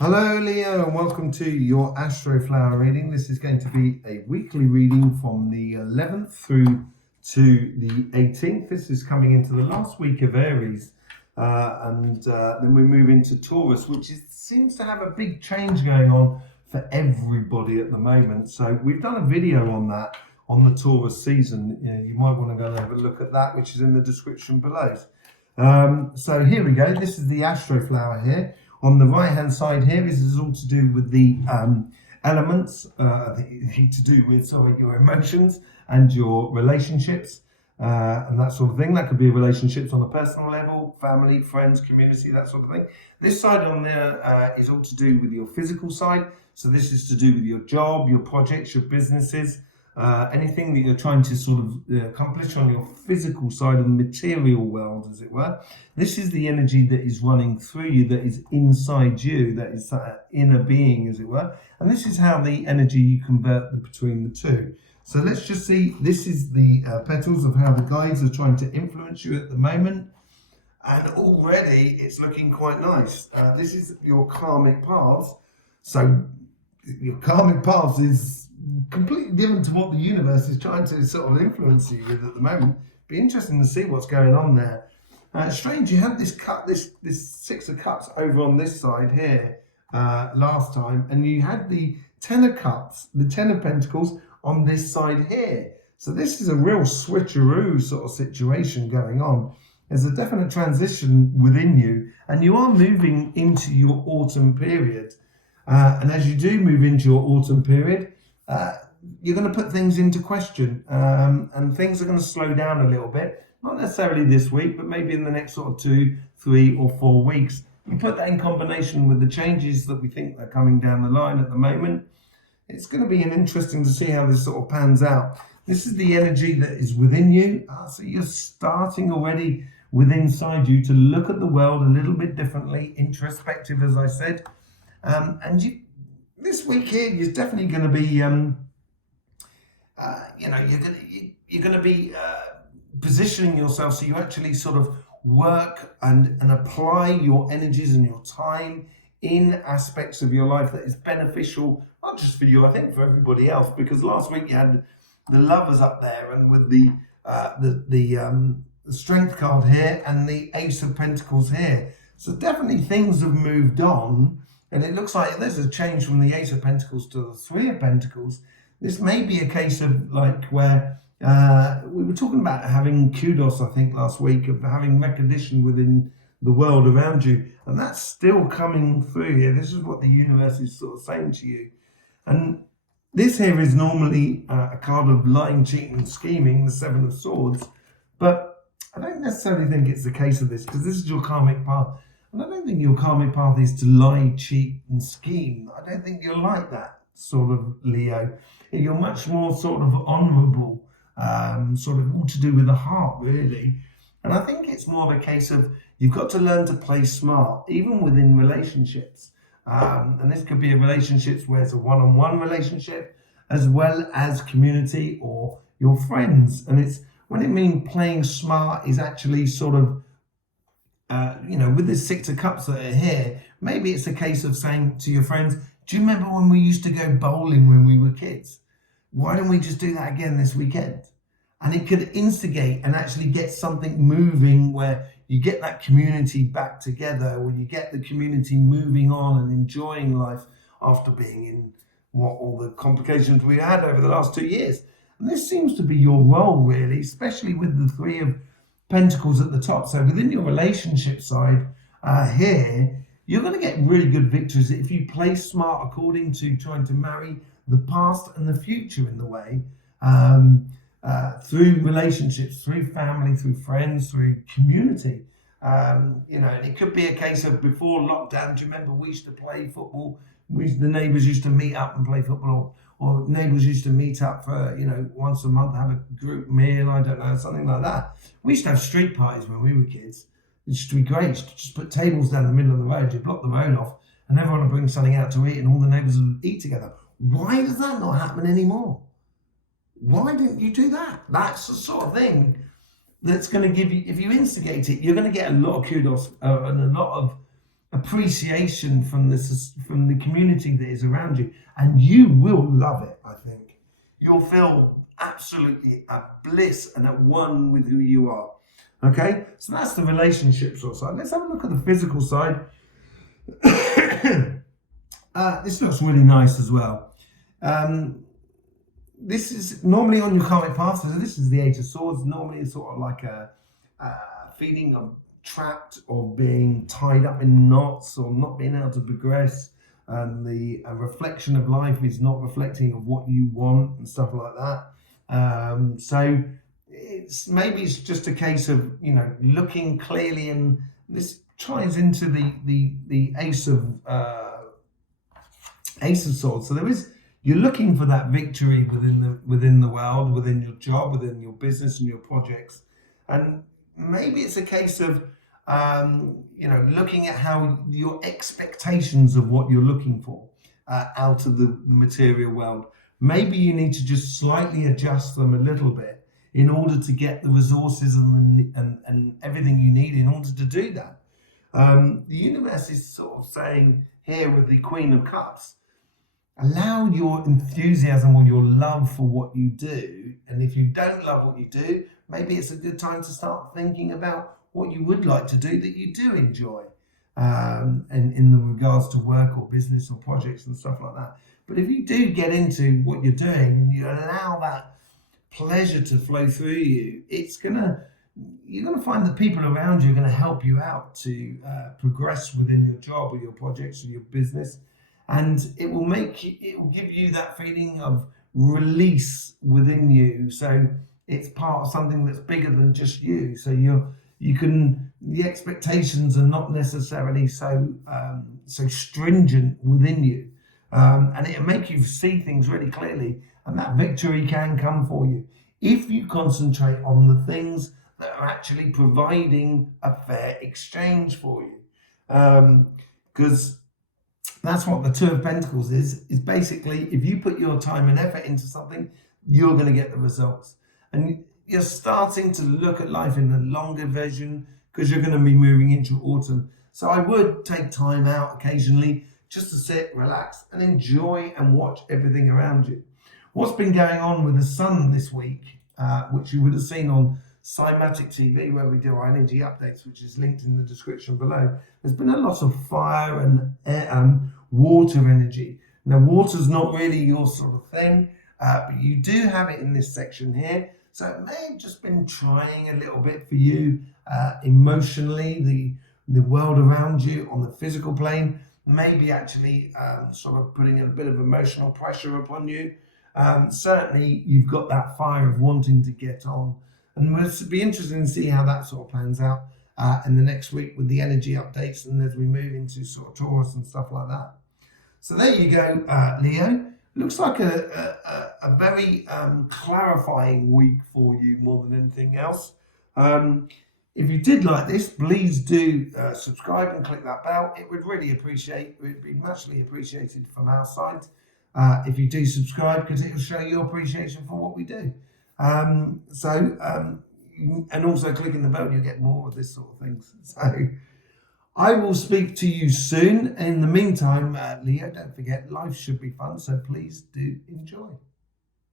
Hello Leo, and welcome to your Astroflower reading. This is going to be a weekly reading from the 11th through to the 18th. This is coming into the last week of Aries, and then we move into Taurus, which seems to have a big change going on for everybody at the moment. So we've done a video on that, on the Taurus season. You might want to go and have a look at that, which is in the description below. So here we go. This is the Astroflower here. On the right hand side here, this is all to do with the elements, to do with your emotions and your relationships and that sort of thing. That could be relationships on a personal level, family, friends, community, that sort of thing. This side on there is all to do with your physical side. So this is to do with your job, your projects, your businesses, anything that you're trying to sort of accomplish on your physical side of the material world, as it were. This is the energy that is running through you, that is inside you, that is that inner being, as it were. And this is how the energy you convert between the two. So let's just see, this is the petals of how the guides are trying to influence you at the moment. And already it's looking quite nice. This is your karmic paths. So your karmic paths is completely different to what the universe is trying to sort of influence you with at the moment. Be interesting to see what's going on there. Strange, you had this Six of Cups over on this side here last time, and you had the Ten of Cups, the Ten of Pentacles on this side here. So this is a real switcheroo sort of situation going on. There's a definite transition within you, and you are moving into your autumn period. And as you do move into your autumn period, you're going to put things into question, and things are going to slow down a little bit. Not necessarily this week, but maybe in the next sort of 2, 3 or 4 weeks. You put that in combination with the changes that we think are coming down the line at the moment. It's going to be interesting to see how this sort of pans out. This is the energy that is within you. So you're starting already within inside you to look at the world a little bit differently, introspective, as I said. And this week here, you're definitely going to be, you're going to be positioning yourself so you actually sort of work and apply your energies and your time in aspects of your life that is beneficial, not just for you, I think for everybody else. Because last week you had the Lovers up there, and with the Strength card here and the Ace of Pentacles here. So definitely things have moved on. And it looks like there's a change from the Ace of Pentacles to the Three of Pentacles. This may be a case of like where we were talking about having kudos, I think, last week, of having recognition within the world around you. And that's still coming through here. This is what the universe is sort of saying to you. And this here is normally a card of lying, cheating, and scheming, the Seven of Swords. But I don't necessarily think it's the case of this, because this is your karmic path. And I don't think your karmic path is to lie, cheat, and scheme. I don't think you're like that sort of Leo. You're much more sort of honourable, sort of all to do with the heart, really. And I think it's more of a case of you've got to learn to play smart, even within relationships. And this could be a relationships where it's a one-on-one relationship, as well as community or your friends. And it's when it means playing smart is actually sort of, with the Six of Cups that are here, maybe it's a case of saying to your friends, do you remember when we used to go bowling when we were kids? Why don't we just do that again this weekend? And it could instigate and actually get something moving where you get that community back together, or you get the community moving on and enjoying life after being in all the complications we had over the last 2 years. And this seems to be your role, really, especially with the Three of Pentacles at the top. So within your relationship side here, you're going to get really good victories if you play smart according to trying to marry the past and the future in the way, through relationships, through family, through friends, through community. And it could be a case of before lockdown, do you remember we used to play football? The neighbours used to meet up and play football, or neighbours used to meet up for, once a month, have a group meal, I don't know, something like that. We used to have street parties when we were kids. It used to be great. Just put tables down the middle of the road, you block the road off, and everyone would bring something out to eat, and all the neighbours would eat together. Why does that not happen anymore? Why didn't you do that? That's the sort of thing that's going to give you, if you instigate it, you're going to get a lot of kudos and a lot of appreciation from the community that is around you, and you will love it. I think you'll feel absolutely at bliss and at one with who you are. Okay, so that's the relationship sort of side. Let's have a look at the physical side. This looks really nice as well. This is normally on your karmic path. So this is the Eight of Swords. Normally it's sort of like a feeling of trapped or being tied up in knots or not being able to progress. The reflection of life is not reflecting of what you want and stuff like that. So maybe it's just a case of, you know, looking clearly, and this ties into the Ace of Swords. So you're looking for that victory within the world, within your job, within your business and your projects, and maybe it's a case of you know, looking at how your expectations of what you're looking for out of the material world. Maybe you need to just slightly adjust them a little bit in order to get the resources and everything you need in order to do that. The universe is sort of saying here with the Queen of Cups, allow your enthusiasm or your love for what you do. And if you don't love what you do, maybe it's a good time to start thinking about what you would like to do that you do enjoy, and in the regards to work or business or projects and stuff like that. But if you do get into what you're doing and you allow that pleasure to flow through you, you're gonna find that people around you are gonna help you out to progress within your job or your projects or your business, and it will give you that feeling of release within you. So it's part of something that's bigger than just you. So the expectations are not necessarily so stringent within you, and it'll make you see things really clearly, and that victory can come for you if you concentrate on the things that are actually providing a fair exchange for you, because that's what the Two of Pentacles is basically, if you put your time and effort into something, you're going to get the results. And you're starting to look at life in a longer vision because you're going to be moving into autumn. So I would take time out occasionally just to sit, relax, and enjoy and watch everything around you. What's been going on with the sun this week, which you would have seen on Cymatic TV, where we do our energy updates, which is linked in the description below. There's been a lot of fire and air, water energy. Now, water's not really your sort of thing, but you do have it in this section here. So it may have just been trying a little bit for you emotionally. The world around you on the physical plane may be actually sort of putting a bit of emotional pressure upon you. Certainly, you've got that fire of wanting to get on. And it'll be interesting to see how that sort of plans out in the next week with the energy updates and as we move into sort of Taurus and stuff like that. So there you go, Leo. Looks like a very clarifying week for you more than anything else. If you did like this, please do subscribe and click that bell. It would be muchly appreciated from our side if you do subscribe, because it will show your appreciation for what we do. And also clicking the bell, you'll get more of this sort of things. So I will speak to you soon. In the meantime, Leo, don't forget, life should be fun, so please do enjoy.